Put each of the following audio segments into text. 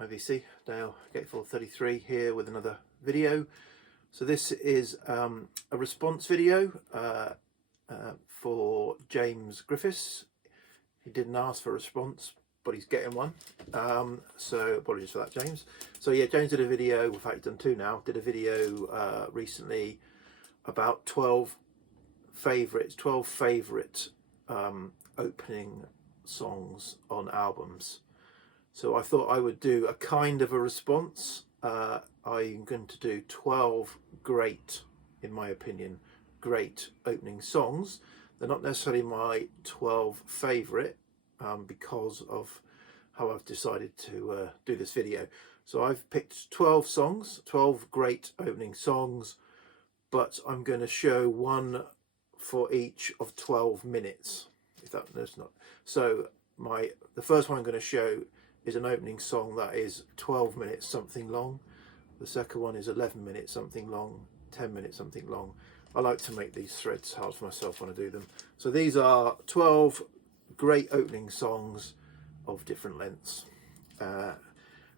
IVC, Dale Gateful33 here with another video. So this is a response video for James Griffiths. He didn't ask for a response, but he's getting one. So apologies for that, James. So yeah, James did a video, in fact he's done two now, did a video recently about 12 favourite opening songs on albums. So I thought I would do a kind of a response. I'm going to do 12 great, in my opinion, great opening songs. They're not necessarily my 12 favourite because of how I've decided to do this video. So I've picked 12 songs, 12 great opening songs, but I'm going to show one for each of 12 minutes. If that's not so, the first one I'm going to show is an opening song that is 12 minutes something long. The second one is 11 minutes something long, 10 minutes something long. I like to make these threads hard for myself when I do them. So these are 12 great opening songs of different lengths.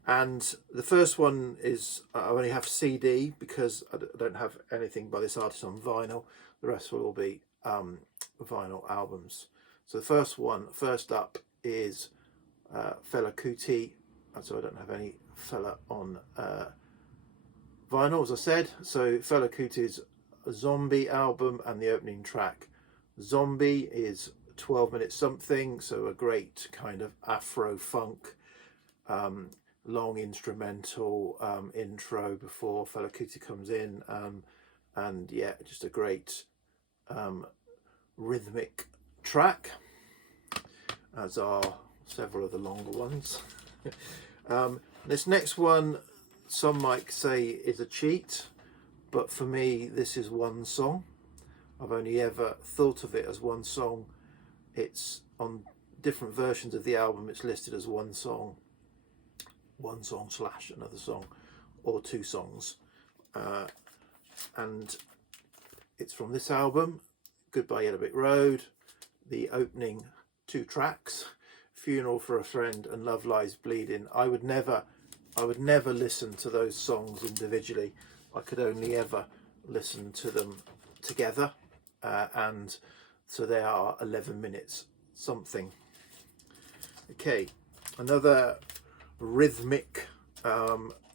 And the first one is, I only have CD because I don't have anything by this artist on vinyl. The rest will all be vinyl albums. So the first up is Fela Kuti, and so I don't have any Fela on vinyl, as I said. So Fela Kuti's Zombie album, and the opening track Zombie is 12 minutes something, so a great kind of Afro funk long instrumental intro before Fela Kuti comes in, and yeah, just a great rhythmic track, as are several of the longer ones. This next one, some might say is a cheat, but for me this is one song. I've only ever thought of it as one song. It's on different versions of the album, it's listed as one song slash another song, or two songs, and it's from this album, Goodbye Yellow Brick Road. The opening two tracks, Funeral for a Friend and Love Lies Bleeding. I would never listen to those songs individually. I could only ever listen to them together, and so they are 11 minutes something. Okay, another rhythmic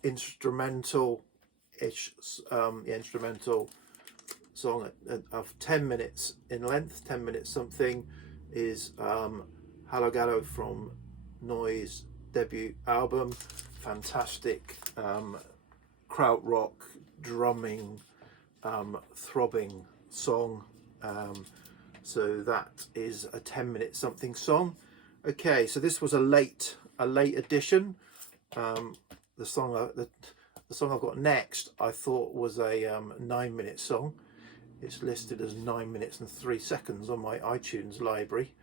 instrumental-ish instrumental song of 10 minutes in length, 10 minutes something, is Hallo Gallo from Noise debut album. Fantastic krautrock drumming throbbing song. So that is a 10 minute something song. Okay, so this was a late addition. The song I've got next I thought was a 9 minute song. It's listed as 9 minutes and 3 seconds on my iTunes library,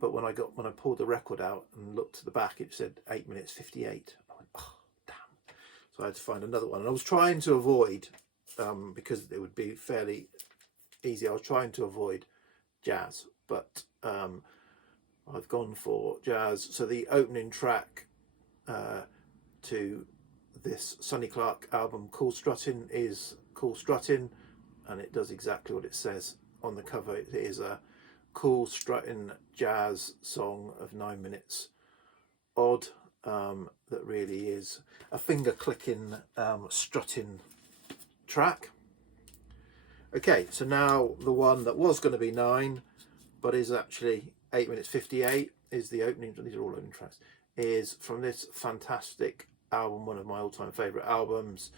but when I pulled the record out and looked at the back, it said 8 minutes 58. I went, oh damn! So I had to find another one, and I was trying to avoid, because it would be fairly easy, I was trying to avoid jazz, but I've gone for jazz. So the opening track to this Sonny Clark album, Cool Strutting, is Cool Strutting, and it does exactly what it says on the cover. It is a cool strutting jazz song of 9 minutes odd, that really is a finger clicking strutting track. Okay, so now the one that was going to be 9 but is actually 8 minutes 58 is the opening. These are all opening tracks. Is from this fantastic album, one of my all-time favourite albums,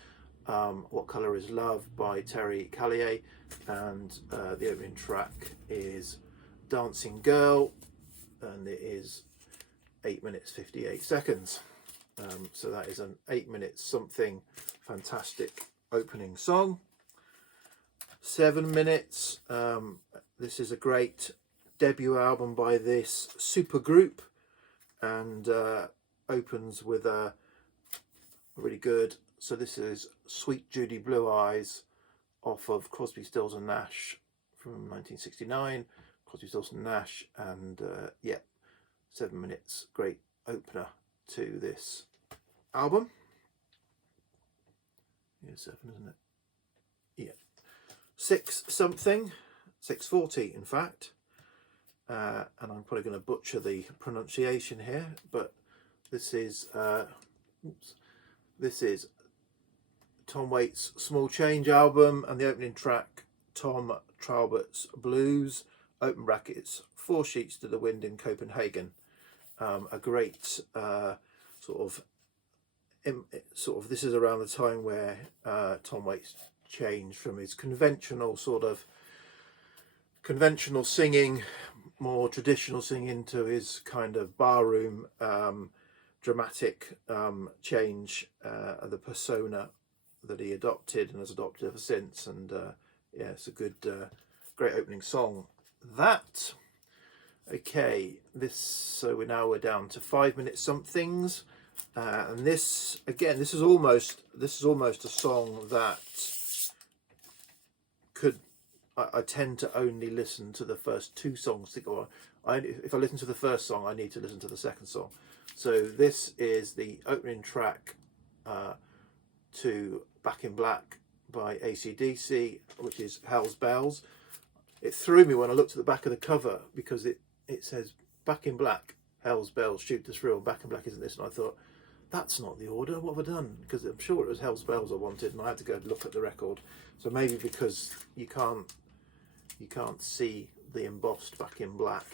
What Colour Is Love by Terry Callier, and the opening track is Dancing Girl, and it is 8 minutes 58 seconds. So that is an 8 minutes something fantastic opening song. 7 minutes. This is a great debut album by this supergroup, and opens with a really good. So this is Sweet Judy Blue Eyes off of Crosby, Stills and Nash from 1969. Crosby, Stills and Nash, and yeah, 7 minutes, great opener to this album. Yeah, 7, isn't it? Yeah, 6 something, 640 in fact. And I'm probably going to butcher the pronunciation here, but this is Tom Waits' Small Change album, and the opening track, Tom Tralbert's Blues, open brackets, 4 Sheets to the Wind in Copenhagen. A great sort of, this is around the time where Tom Waits changed from his conventional singing, more traditional singing, to his kind of barroom dramatic change, the persona that he adopted and has adopted ever since. And yeah, it's a good great opening song, that. Okay, so we're down to 5 minutes somethings, and this is almost a song that I tend to only listen to the first 2 songs to go on. If I listen to the first song, I need to listen to the second song. So this is the opening track to Back in Black by AC/DC, which is Hell's Bells. It threw me when I looked at the back of the cover, because it says Back in Black, Hell's Bells, Shoot to Thrill. Back in Black isn't this, and I thought, that's not the order, what have I done? Because I'm sure it was Hell's Bells I wanted, and I had to go look at the record. So maybe because you can't see the embossed Back in Black,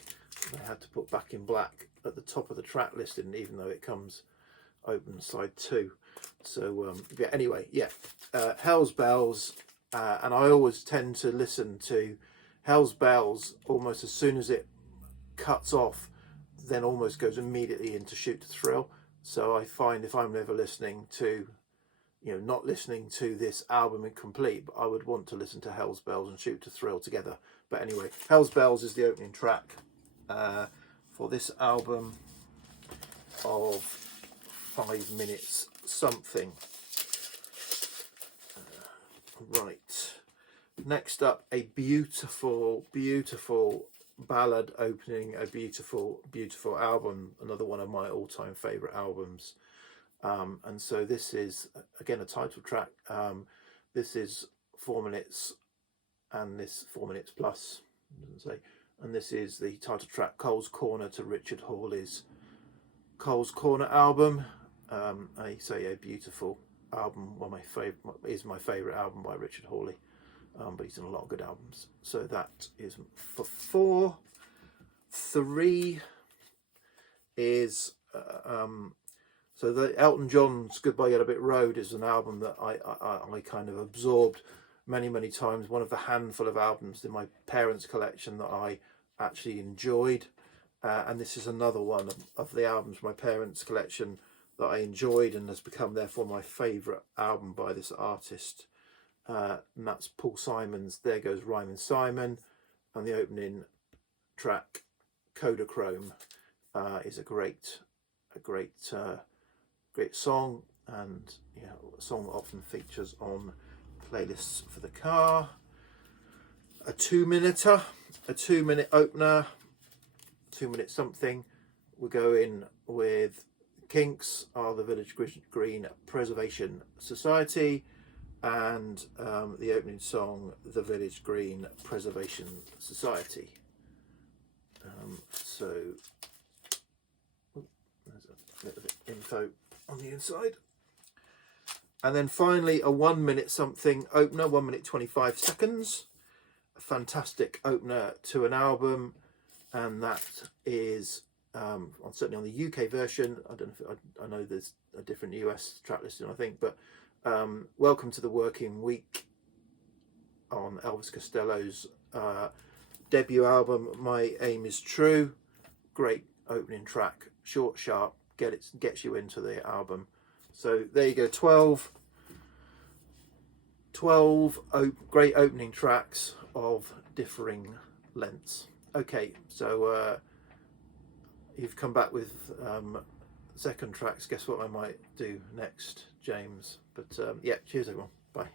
I had to put Back in Black at the top of the track listing, even though it comes open side 2. So yeah, anyway, yeah, Hell's Bells, and I always tend to listen to Hell's Bells almost as soon as it cuts off, then almost goes immediately into Shoot to Thrill. So I find if I'm ever listening to, not listening to this album incomplete, but I would want to listen to Hell's Bells and Shoot to Thrill together. But anyway, Hell's Bells is the opening track for this album of 5 minutes something. Right, next up, a beautiful ballad opening, a beautiful album, another one of my all-time favorite albums. And so this is again a title track. This is 4 minutes, and this 4 minutes plus, doesn't say. And this is the title track, Cole's Corner, to Richard Hawley's Cole's Corner album. I say a beautiful album. One of my favorite, is my favorite album by Richard Hawley. But he's done a lot of good albums. So that is for 4. 3 is so the Elton John's Goodbye Yellow Brick Road is an album that I kind of absorbed many times. One of the handful of albums in my parents' collection that I actually enjoyed, and this is another one of the albums from my parents' collection that I enjoyed and has become therefore my favourite album by this artist. And that's Paul Simon's There Goes Rhymin' Simon, and the opening track Kodachrome is a great song, and a song that often features on playlists for the car. A 2-minute opener, 2 minutes something. We're going with Kinks are the Village Green Preservation Society, and the opening song, The Village Green Preservation Society. So there's a bit of info on the inside. And then finally a 1 minute something opener, 1 minute 25 seconds. A fantastic opener to an album, and that is certainly on the UK version. I don't know if I know there's a different US track listing, I think, but Welcome to the Working Week on Elvis Costello's debut album, My Aim Is True. Great opening track, short, sharp, gets you into the album. So there you go, 12 great opening tracks of differing lengths. Okay, so you've come back with second tracks. Guess what I might do next, James? But yeah, cheers everyone, bye.